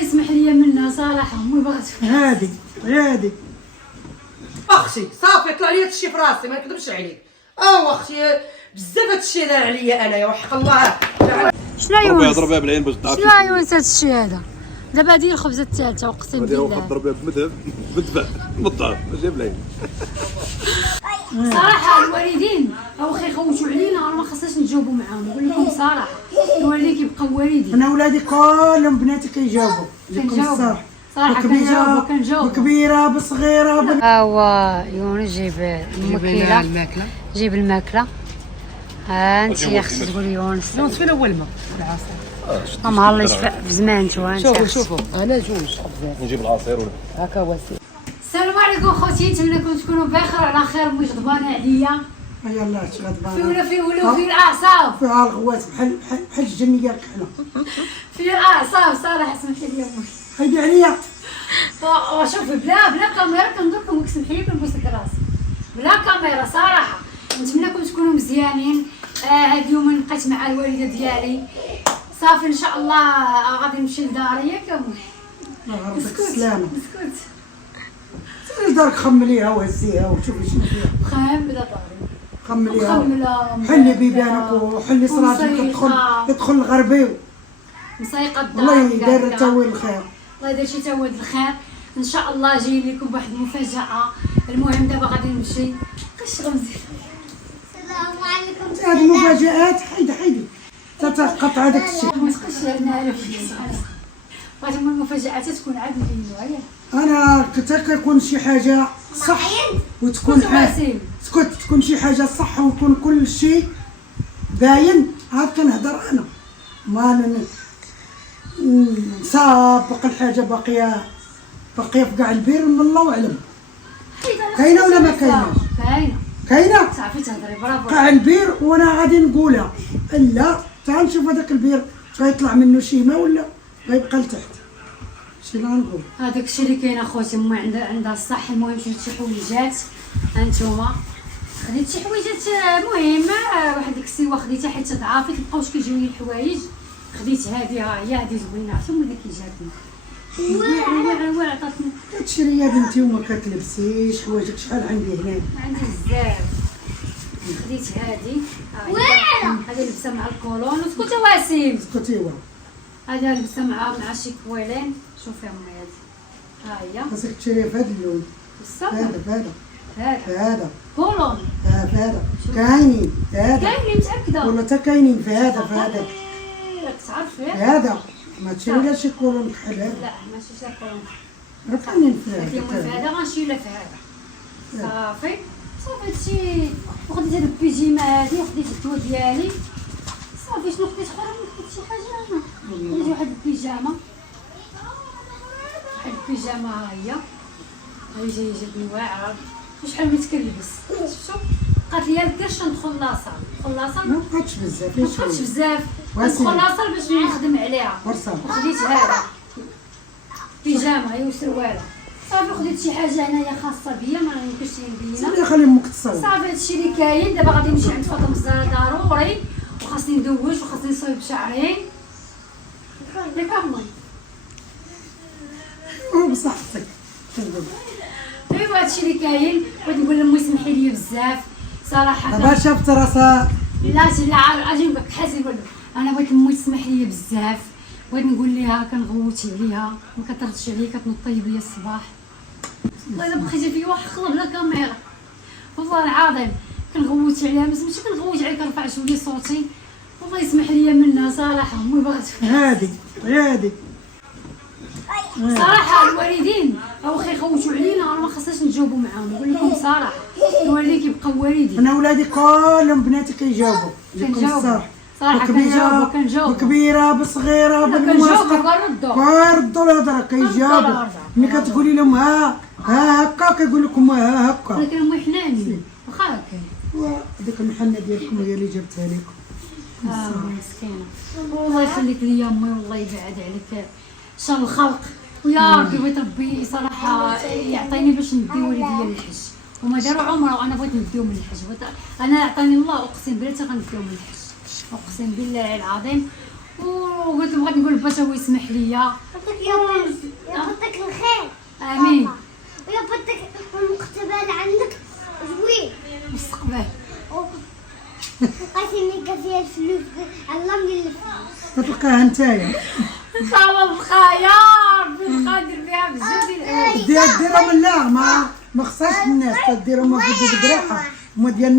والله يسمح لي منها صراحه امي بغات هادي اختي صافي طلع لي هادشي في راسي ما نكذبش عليك. اختي بزاف هادشي لا عليا انايا وحق الله. شنو يونس ضربها بالعين باش تعرف شنو يونس هادشي هذا دابا هادي الخبزه الثالثه اقسم هذه بالله. واخا ضربها بالمذهب بالدفع بالطعام ماشي بالعين. صراحه الوالدين او خي يخوتوا علينا راه ما خصناش نجاوبوا معاهم نقول لكم صراحه الوالدين كيبقاو والدين. انا ولادي كلهم بناتي كيجاوبوا صراحه كنجاوبوا بكبيره بصغيره هو يونس جيب الماكله جيب الماكله. ها انت يا اختي تقول يونس فين اول ما العصير ما الله يشفى في زمانته. انت شوفوا انا جوج خبزات نجيب العصير ولا هكا واسي. السلام عليكم خوتي، نتمنىكم تكونوا بخير وعلى خير. امي غضبانه عليا يلاه في غضبانه ولا في الاعصاب فيها الغوات بحال الجنيه الكحله في الاعصاب صراحه. سمحي لي امي هيدي عليا وشوفي بلا كاميرا كندوركم وكسمحي لي كنبوس لك راسي بلا كاميرا صراحه. نتمنىكم تكونوا مزيانين. هاد اليوم بقيت مع الوالده ديالي صافي ان شاء الله غادي نمشي لداري ياك امي. السلامه اسكت سيري دارك خمليها وهزيها وشوفي شنو فيها. خامله داري خمليها مخمله حلي بيبانك وحلي صراجك يدخل الغربي مسيقه الدار. والله يدير تاويل الخير. الله يدير شي تاود الخير ان شاء الله. جاي لكم بواحد المفاجاه. المهم دابا غادي نمشي قش غمزي. السلام عليكم. هذه المفاجآت حيدي تتقطع داك الشيء. ما تقش لنا على بغيت من المفاجات تكون عاد مبينه. انا كنت كيكون شي حاجه صح وتكون سكت تكون شي حاجه صح ويكون كل شيء باين عاد كنهضر انا ما نسابق الحاجه باقيه في كاع البير من الله اعلم. كاينه ولا ما كايناش؟ كاينه صافي تهضري برافو. قاع البير وانا غادي نقولها لا تعال نشوف هذاك البير غيطلع منه شي ماء ولا غيبقى لتحت. شي اللي غنقول هذاك الشيء اللي كاين اخوتي. امي عندها الصح. المهم شريت شي حويجات هانتوما. خديت شي حويجات مهم واحد ديك السيوه خديتها حيت ضعافي مابقاوش كيجيوني الحوايج. خديت هذه ها هي هذه زوينه عرفتي هما اللي كيجاتني واعر عطاتني. كتشري يا بنتي وما كتلبسيش حوايجك شحال عندي هنا. عندي بزاف. خديت هذه هذه لبسه مع الكولون. اسكتي واسيم اسكتي وا هذه لبسه مع شي كويلين. شوفي امي هذه ها هي خاصك تشريها في هذا اللون. هذا كولون. هذا كاينين كاينين متاكده ولا تا كاينين في هذا راك تعرفي هذا ما تشري لا شي كولون بحال هذا. لا ماشي شي كولون. راه كاينين في في هذا. هذا غنشري لا في هذا. صافي هادشي. وخديت هاد البيجيما هادي وخديت الدواء ديالي. صافي شنو خديت اخرى؟ خديت شي حاجه انا. خديت واحد البيجامه ها هي جاتني واعره وشحال ما تكلبس. شفتو قالت لي دير ندخل لاصال ما بقاتش بزاف ما بقاتش بزاف ندخل لاصال باش نخدم عليها. وخديت هذا بيجامه هي وسرواله. صافي خديت شي حاجه هنايا خاصه بيا ما يمكنش نبينها. صافي خلي امك تصور. صافي هادشي اللي كاين. دابا غادي نمشي عند فاطمه الزهراء ضروري وخاصني ندوش وخاصني نصايب شعري ياك امي. بصحتك ايوا هادشي اللي كاين. بغيت نقول لامي سمحي لي بزاف صراحه. دابا شافت راسها لا اجي نقول لك حاسين نقول انا بغيت امي تسمح لي بزاف. بغيت نقول ليها كنغوت عليها ما كتردش عليا كتنطيب ليا الصباح. والله الا بقيتي فيا واحد خلط بلا كاميرا والله العظيم كنغوت عليها. ما سمعتش كنغوت عليها كنرفع شويه صوتي. والله يسمح لي منها صراحه. امي بغات هادي صراحه الوالدين او خي يخوتوا علينا راه ما خصناش نجاوبوا معاهم نقول لكم صراحه. الوالدين كيبقاو والدين. انا ولادي كلهم بناتي كيجاوبوا صراحه كنجاوبوا بكبيره بصغيره كيردوا الهضره كيجاوبوا. ملي كتقولي لهم ها هكا كيقول لكم ها هكا. ولكن امي حنانين واخا هكا. هذيك المحنه ديالكم هي اللي جبتها لكم. مسكينه. والله يخليك ليا امي والله يبعد عليك شر الخلق. ويا ربي بغيت ربي صراحه يعطيني باش ندي وليديا للحج. هما داروا عمره وانا بغيت نديهم من الحج. انا عطاني الله اقسم بالله حتى غنديهم من الحج اقسم بالله العظيم. وقلت له بغيت نقول لباسا هو يسمح ليا. يعطيك الخير. امين. ويعطيك المقتبل عندك زوين. مستقبل. لقيتيني كثير الفلوس علمني الفلوس. تلقاها نتايا. ان شاء الله نلقاها يا ربي، نلقى ندير بها بزاف ديال الحوايج. ديرهم لا ما خصهاش الناس ديرهم بدراحه. هما ديال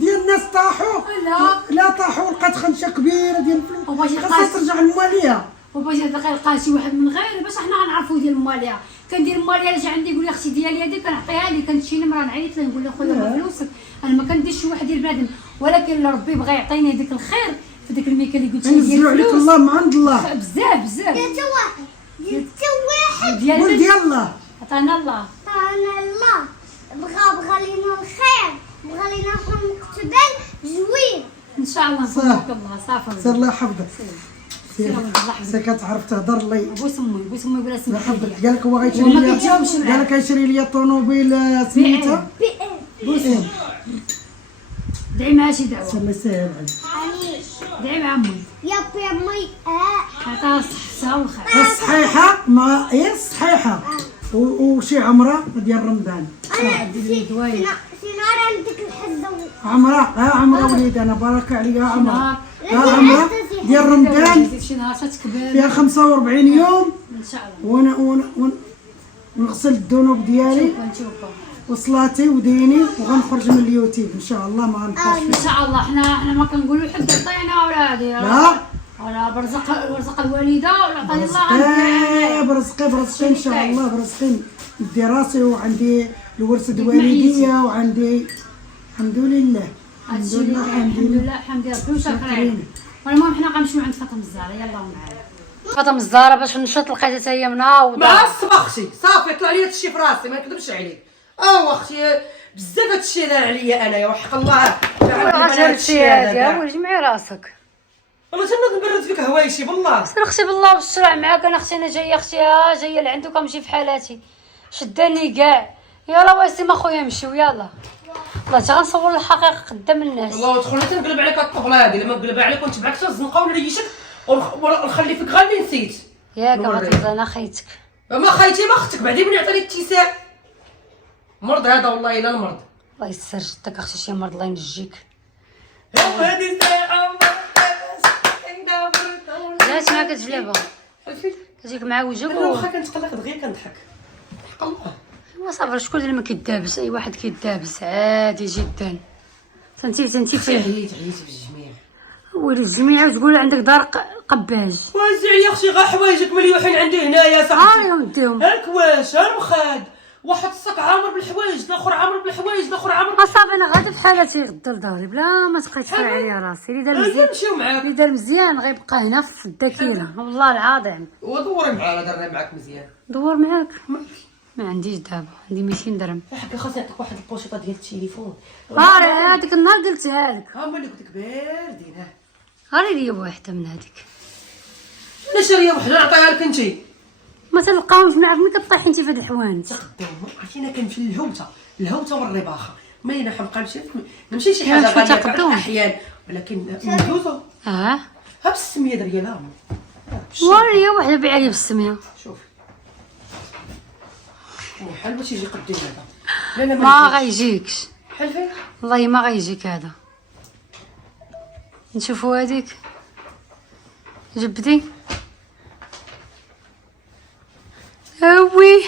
الناس طاحوا. لا طاحوا لقات خنشه كبيره ديال الفلوس خاصها ترجع لمواليها. وباش هذا يلقى شي واحد من غير باش حنا غنعرفوا ديال ماليها. كندير ماليها جا عندي يقول لي اختي ديالي هذه كنعطيها لي، كانت شي نمره نعيط لها نقول له خويا ما فلوسك، انا ما كنديرش شي واحد ديال بنادم، ولكن ربي بغى يعطيني هذاك الخير في ديك الميكا اللي قلت لك ديال ينزلوا عليك الفلوس. الله من عند الله. بزاف انت واحد ديال قول ديال الله. عطانا الله. انا الله بغى لينا الخير، بغى لينا المقتبل زوين. ان شاء الله نصبرك الله. صافي سير الله يحفظك. سير الله يحفظك. سير كتعرف تهضر لي. بوس امي يقول اسمح لي. قال لك هو غيشري وما لي، كيتجاوبش معاه. قال لك غيشري لي طوموبيل سميتها بوس دعي معاه شي دعوه. الله يسهل عليك. دعي مع امي يا امي عطاها الصحه والخير. الصحيحه ما هي الصحيحه وشي عمره ديال رمضان. انا سينار عندك الحزه عمره وليد انا بارك عليها عمره. عمره ديال رمضان شي نهار تكبر فيها 45 يوم ان شاء الله. ونغسل الذنوب ديالي نشوفها وصلاتي وديني وغنخرج من اليوتيوب ان شاء الله. ما غنبقاش ان شاء الله. حنا ما كنقولوا حد عطينا ولا هادي لا ولا برزق الوالده ولا عطاني الله برزقي ان شاء الله. برزقي ندي راسي وعندي الورثه الوالديه وعندي الحمد لله. هادشي اللي الحمد لله الحمد لله ربي وشاكر عليه. المهم حنا غنمشيو عند فاطمه الزهراء. يلا معايا فاطمه الزهراء باش نشط لقيتها حتى هي مناوضه. معصب اختي صافي طلع لي هادشي في راسي ما نكذبش عليك. اختي بزاف هادشي راه عليا انايا وحق الله. هادشي هذا هو جمعي راسك. والله تما نبرد فيك هوايشي بالله. سير اختي بالله والشرع معاك. انا اختي انا جايه جايه لعندك كنمشي في حالاتي شداني كاع. يلا واسيم اخويا نمشيو يلا. والله تا غنصور الحقيقه قدام الناس. والله تدخل تنقلب عليك الطبله هادي. لما نقلب عليك ونتبعك حتى الزنقه ونريشك ونخلي فيك غير اللي نسيت. ياك غتفضل انا خيتك. ما خايتي ما اختك بعدين من يعطيني الاتساع. مرض هذا والله الا المرض. الله يستر جدك اختي شي مرض الله ينجيك. هادي ساعه جات معاك الجلابه كتجيك مع وجهك. انا واخا كنتقلق دغيا كنضحك حق الله. ايوا صافي شكون اللي ما كيدابس؟ اي واحد كيدابس عادي جدا. سنتي فيه عييت بالجميع. ولي الجميع وتقول عندك دار قباج. وزع لي اختي غير حوايجك مليوحين عندي هنايا صاحبي. هاهم نديهم. الكواش المخاد واحد الصك عامر بالحوايج الاخر عامر بالحوايج الاخر عامر. صافي انا غادا في حالتي غدا لداري بلا ما تبقاي تفرع عليا راسي. اللي دار مزيان نمشيو معاك. اللي دار مزيان غيبقى هنا في الذاكره والله العظيم. ودوري معانا درنا معاك مزيان. دور معاك ما عنديش دابا عندي 200 درهم. حقي خاصني نعطيك واحد البوشيطه ديال التليفون. هذيك النهار قلتها لك. هما اللي قلت لك باردين. هاني ليا وحده من هذيك. انا شاريه وحده نعطيها لك انتي. ما تلقاوش نعرف ملي كطيحي انت في هاد الحوانت. تقدم عرفتي انا كنمشي للهوته والرباخه. ما انا حنبقى نمشي شي حاجه غاديه بعض الاحيان ولكن الهوته ها بالسميه ديالها. وريا وحده بيع لي بالسميه. شوف بحال باش يجي قدي هذا. لا ما غيجيكش بحال فيك والله ما غيجيك هذا. نشوفوا هذيك جبدي اوي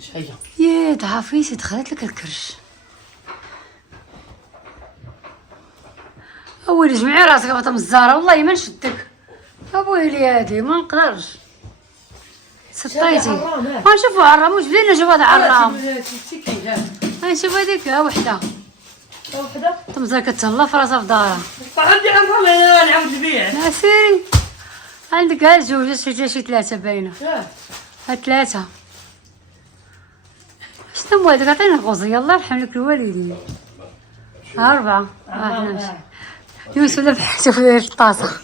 شحال يا تعافيتي دخلت لك الكرش. اويلي جمعي راسك يا فاطمه الزهراء والله ما نشدك. اويلي هادي ما نقدرش سطيتي. غنشوفوا عرام واش بدينا جواد عرام. غنشوف هذيك ها وحده تمزر كتهلا في راسها في دارها. عندي عرام انا نعاود نبيع. لا سيري عندك ها جوج شي 3 باينه. ها 3 شنو هو هذاك؟ عطيني الغوزيه الله يرحم لك الوالدين. ها 4 ها يوسف لف شوف داير في الطاسه.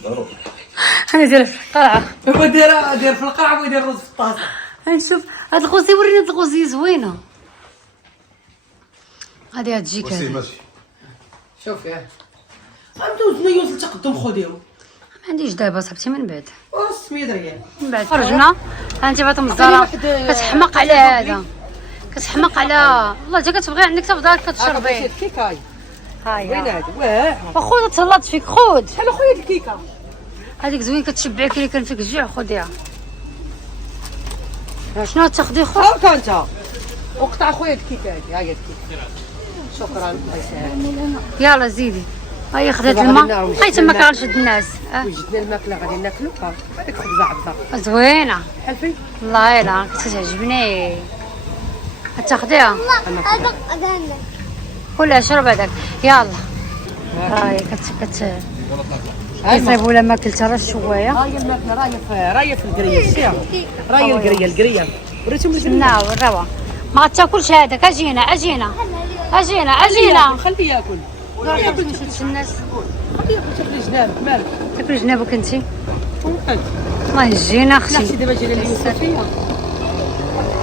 انا داير في القرعه. هو داير في القرعه ويدير الرز في الطاسه. نشوف هاد الغوزيه وريني هاد الغوزيه زوينه. غادي تجيك ماشي شوف ياه غندوز نيوز لتقدم خديهم. ما عنديش دابا صاحبتي من بعد 600 ريال. من بعد خرجنا انت فاطمه الزهراء كتحمق على هذا كتحمق على والله انت كتبغي عندك تفضل كتشربي الكيكه ها وين هي هادي واه وخذ تهلط فيك خذ شحال اخويا هاد الكيكه هذيك زوين كتشبعك اللي كان فيك الجوع خذيها شنو تاخذي خذ هاك انت وقطع اخويا الكيكه هادي ها هي الكيكه. شكرا الله يسهل. يلا زيدي هاي خدات غادي الماء نعاود حيت ما كنشد الناس وجدنا الماكله غادي ناكلوها. هذيك خبزه عبده زوينه بحال فين والله الا كتعجبني تاخذيها هذا أغاني. كلها شرب هذاك يلا هاي كيصايبوا لها ماكل ترى شويه هاي الماكله راهي في القريه سير راهي القريه وريتهم ناو الروا ما تاكلش هذاك اجينا خليه ياكل ياكل مشيتش الناس خليه ياكل تاكل جناب مالك تاكل جنابك انت وانت الله يجينا لا اختي سي دابا جينا اليوسفيه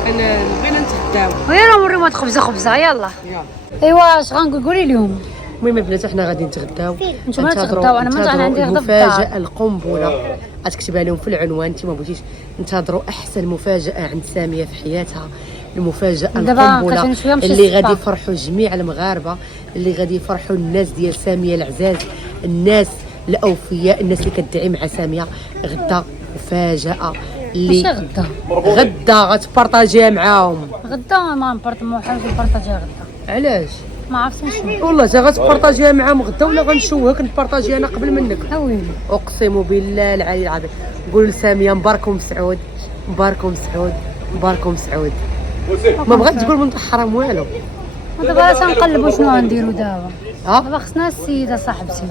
انا بغينا نتغداو ويلا نوريهم هاد خبزه يلا يلا. ايوا اش غنقول قولي لهم المهم البنات حنا غادي نتغداو نتوما تغداو انا ما عندي غدا في الدار المفاجاه القنبله غتكتبها لهم في العنوان انت ما بغيتيش انتظروا احسن مفاجاه عند ساميه في حياتها المفاجاه القنبله اللي غادي يفرحوا جميع المغاربه اللي غادي يفرحوا الناس ديال ساميه العزاز الناس الاوفياء الناس اللي كتدعي مع ساميه غدا مفاجاه اللي غدا غتبارطاجيها معاهم غدا ما نبارطمو حاجه نبارطاجيها غدا علاش ما عرفتش شنو والله تا غتبارطاجيها معاهم غدا ولا غنشوهك نبارطاجيها انا قبل منك اويلي اقسم بالله العلي العظيم قول لساميه مباركم سعود مباركم سعود مباركم سعود ما بغات تقول من حرام والو دابا تنقلبوا شنو غنديروا دابا دابا خصنا السيده صاحبتي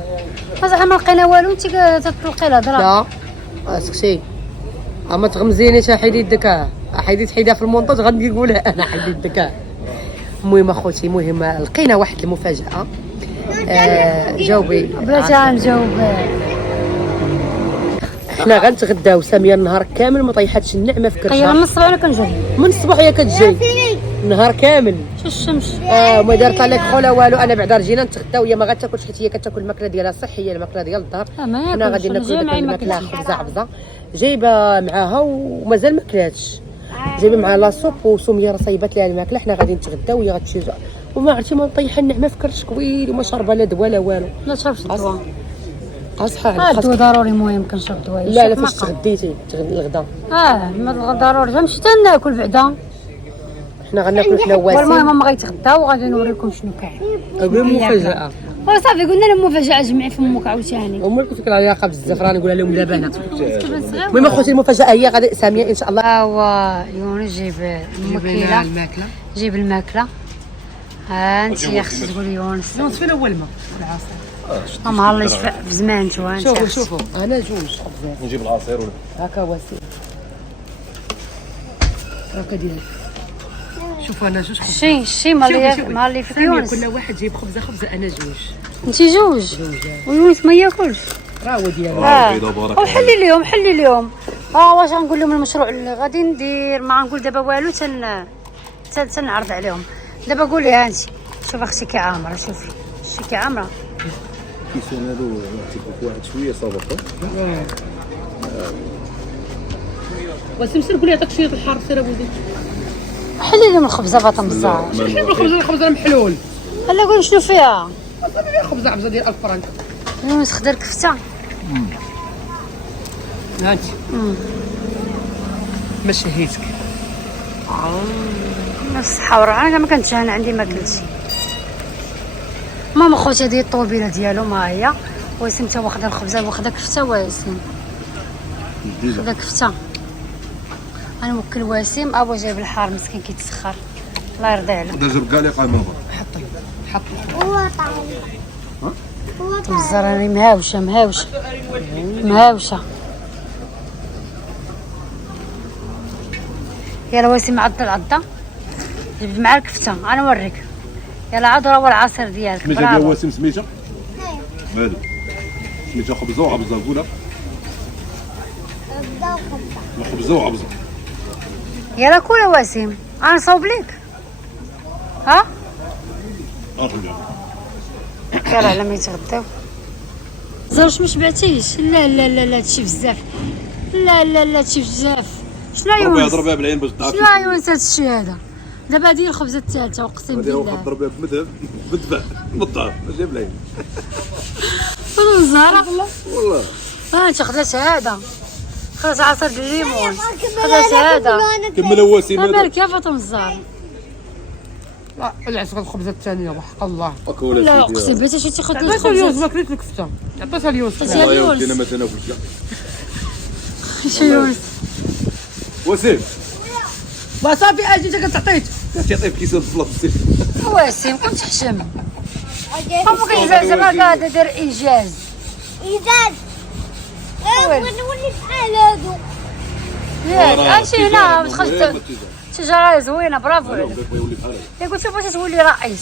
صح ما لقينا والو انت تطلقي الهضره لا اسكتي اما تغمزيني حيدي يدك حيدي تحيدها في المونتاج غادي نقولها انا حيدي يدك المهم اخوتي المهم لقينا واحد المفاجاه جاوبي بلاتي غنجاوب حنا غنتغداو ساميه النهار كامل ما طيحاتش النعمه في كرشها من الصباح انا كنجري من الصباح هي كتجي النهار كامل شو الشمس ما دارت لك خولا والو انا بعدا رجينا نتغداو هي ما غاتاكلش حيت هي كتاكل الماكله ديالها صحيه الماكله ديال الدار حنا غادي ناكلوا ديك الماكله خبزه عبزه جايبه معاها ومازال ما كلاتش جايبه معاها لاصوب وسميه راه صايبات لها الماكله حنا غادي نتغداو وهي غتمشي وما عرفتي ما مطيحه النعمه في كرش كويل وما شاربه لا دواء لا والو لا تشربش الدواء اصحى الدواء ضروري مهم كنشرب دواء لا فاش تغديتي الغدا ما ضروري غنمشي حتى ناكل بعدا حنا غناكلو حنا واسين المهم ما غيتغداو وغادي نوريكم شنو كاين مفاجاه صافي قلنا لهم مفاجاه جمعي فمك عاوتاني امك قلت لك علاقه بزاف راه نقولها لهم دابا انا المهم اخوتي المفاجاه هي غادي ساميه ان شاء الله هو يونس جيب الماكله جيب الماكله ها انت يا اختي تقولي يونس فين هو الماء العصير ما الله يشفع في زمان انت شوفوا انا جوج خبزات نجيب العصير ولا هكا واسير هكا ديال شوفوا انا جوج خبزات شي ما اللي في يونس كل واحد جايب خبزه انا جوج انت جوج ويونس ما ياكلش راه هو ديالو حلي اليوم واش غنقول لهم المشروع اللي غادي ندير ما غنقول دابا والو تنعرض عليهم دابا قولي ها انت شوف اختي كي عامره شوفي شي كي عامره كيسان هادو نعطيك واحد شويه صابط وسمسم قولي عطاك شويه الحار سير ولدي حلي لهم الخبزه فاطمه الزهراء الخبزه محلول هلا قول شنو فيها خبزه عبزه ديال 1000 فرنك يونس خدر كفته هانتي ما شهيتك الصحه والراحه انا ما كنتش انا عندي ما كلتش ماما خوتي هذه الطوبيله ديالو ما هي واسم تا واخده الخبزه واخده كفته واسم واخده كفته انا موكل واسم ابو جايب الحار مسكين كيتسخر الله يرضي عليه هذا جاب كاع لي قايمه حط هو طعم هو طعم الزراني مهاوشه يلا واسم عض العضه جبت مع الكفته انا نوريك يلا عاد راه العصير ديالك سميتها ديال واسم سميتها هادو سميتها خبزه وعبزه قولها خبزه وعبزه يلا كل واسم انا صوب ليك ها اخذها يلا على ما يتغداو زرش ما شبعتيش؟ لا لا لا لا هادشي بزاف. لا لا لا هادشي بزاف. شنو يا يونس؟ ضربها بالعين باش تعرف. شنو يا يونس هادشي هذا؟ دابا هادي الخبزه الثالثه اقسم هذه بالله. واحد ضربها بمذهب بالدفع بالطعام ماشي بالعين. والله والله انت خدات هذا، خدات عصير الليمون، خدات هذا. كمل وسيم ما هذا. بالك يا فاطمه الزهراء؟ لا العشرة الخبزه الثانيه وحق الله. لا اقسم بالله شي تاخذ عطيتها اليوز ما كليت الكفته، عطيتها اليوز. عطيتها اليوز. انا ما تناولش لا. شي يونس وسيم وصافي اجي انت كتعطيت تعطيه كيسه الفلوس. واسم كنت تحشم. هما كيزعم زعما قاعد دير انجاز. إيجاد. بغيت نولي بحال هادو. ياك هادشي هنا دخلت الشجره زوينه برافو عليك. يولي بحال هذا. كي قلت له بغيتي تولي رئيس،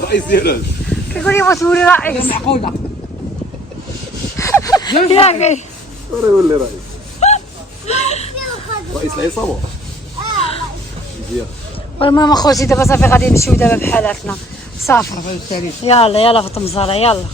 رئيس ديالها كيقول لي بغيت تولي رئيس. معقوله. ياك يولي رئيس. رئيس العصابه. مزيان. المهم اخوتي دابا صافي غادي نمشيو دابا بحالاتنا صافي. يلا يلا فاطمه الزهراء يلا.